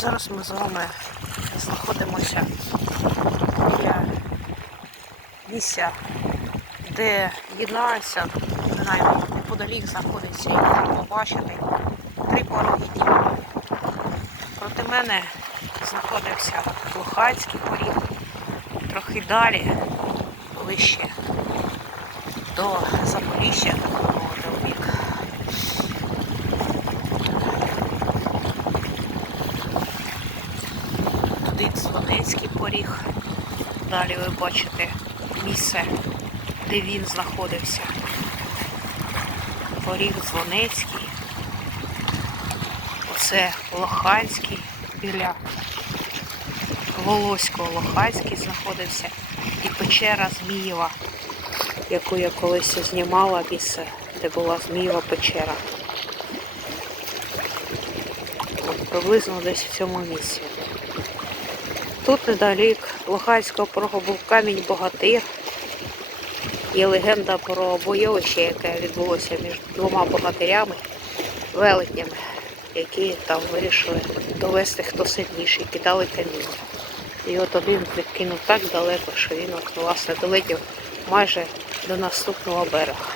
Зараз ми з вами знаходимося біля місця, де єднаються, не знаю, неподалік знаходиться, і можна побачити три пороги Дніпра. Проти мене знаходився Луханський поріг, трохи далі, ближче до Запоріжжя, так би мовити, у бік. Туди поріг. Далі ви бачите місце, де він знаходився. Поріг Дзвонецький. Оце Лоханський біля Волоського Лоханський знаходився. І печера Змієва, яку я колись знімала місце, де була Змієва печера. Приблизно десь в цьому місці. Тут недалік Лоханського порогу був камінь Богатир. Є легенда про бойовище, яке відбулося між двома богатирями, велетнями, які там вирішили довести хто сильніший, кидали каміння. І от один підкинув так далеко, що він от, власне долетів майже до наступного берега.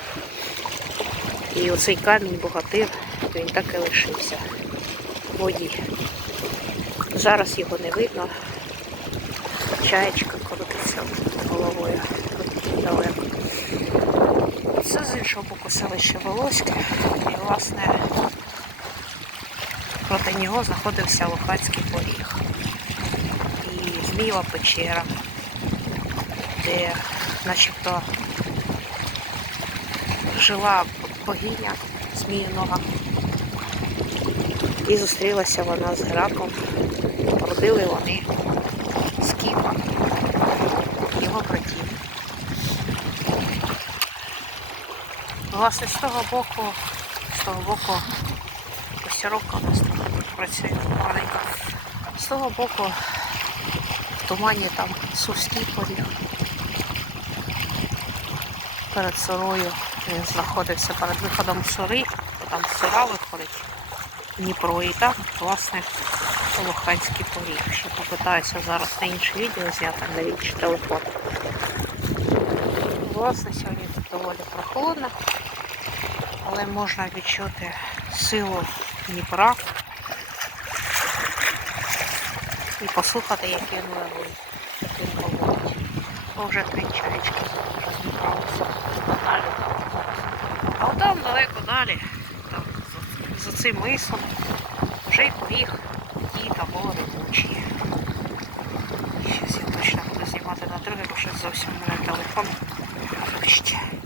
І оцей камінь богатир, він так і лишився в воді. Зараз його не видно. Чаєчка крутиться головою далеко. Це з іншого боку селище Волоське. І, власне, проти нього знаходився Лохацький поріг. І Змієва печера, де начебто жила богиня Зміїного. І зустрілася вона з Гераклом. Родили вони Скіфа, його братів. Власне, з того боку, з того боку, постіровка у нас тут працює маленька. З того боку в тумані там Сурський поріг. Перед сорою він знаходився перед виходом сури, там сира виходить Дніпро і там, власне, Лоханський поріг. Ще попитаюся зараз на інше відео зняти на інший телефон. Власне, сьогодні тут доволі прохолодно, але можна відчути силу Дніпра і послухати, як він левить, як. Бо вже три чаєчки розібралися. А там далеко далі, цим мислом, вже й поріг і табори ревучі. Щас я точно буду знімати на друге, бо щось зовсім мене телефон. Вибачте.